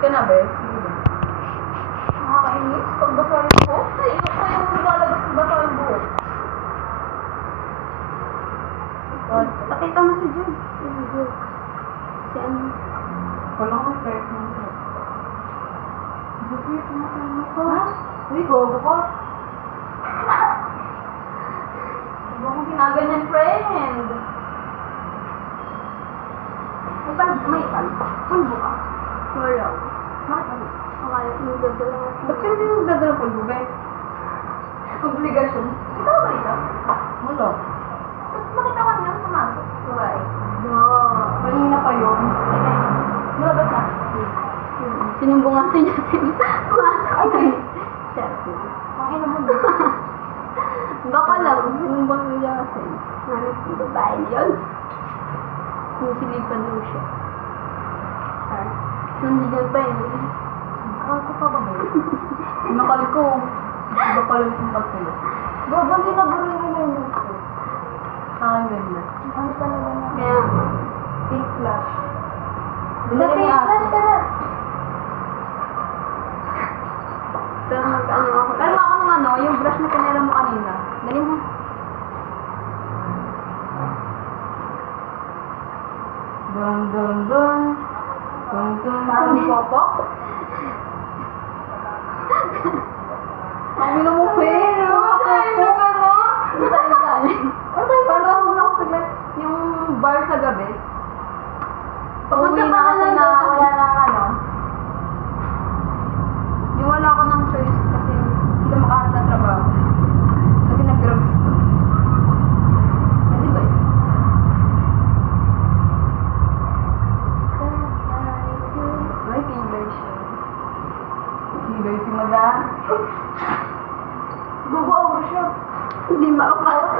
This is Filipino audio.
ka na, be? Nakakainis. Pag basa yung buhok. Ay, yung sa'yo lumalabas ng basa yung buhok. Pakita mo si Jude. Si Jude. Si ano? Wala ko flirt mo. Jude, tumatama ko. Ha? Uy, gogo ko. Huwag akong ginaganyan, friend. May pal. Pulbo ka. Wala. Bakit? Akala ko yung dadala ko. Ba't ka hindi yung dadala pulbo, be? Obligasyon. Ikaw ba ito? Wala. Bakit ako nang pumasok? Babae. Kanina pa yun. Lumabas na? Sinumbungan sa niya. Pumasok na. Ang ina mo doon. Baka lang, sinumbang niya kasi. Hanap yung babae na yun. Sinusilipan daw siya. Nandiyan pa yun. Ako ka ba ba? Nakal ko. Iba pala yung sintak sa'yo. Bobo, ginaburo yung nilunod ko. Saan ganda? Ano pa naman na? Kaya, Pink flash. Binili ni Aso. Pero mag-ano ako. Pero ako nung ano, yung brush na pinala mo kanina. Dali mo. Dun, dun, dun. Dun, dun, Parang dun. popok. Ang ina mo, Faye. Ay, nagano? Paano ako na ako saglit? Yung bar sa gabi. Papunta Uwi pa na kasi lang na daw. wala na ano. Yung wala ako ng choice kasi hindi ka makahanap ng trabaho. Kasi nag-drugs ko. Pwede ba yun? Ay, kilay siya. Kilay si Madam. Gugu ako siya. Hindi makapasok.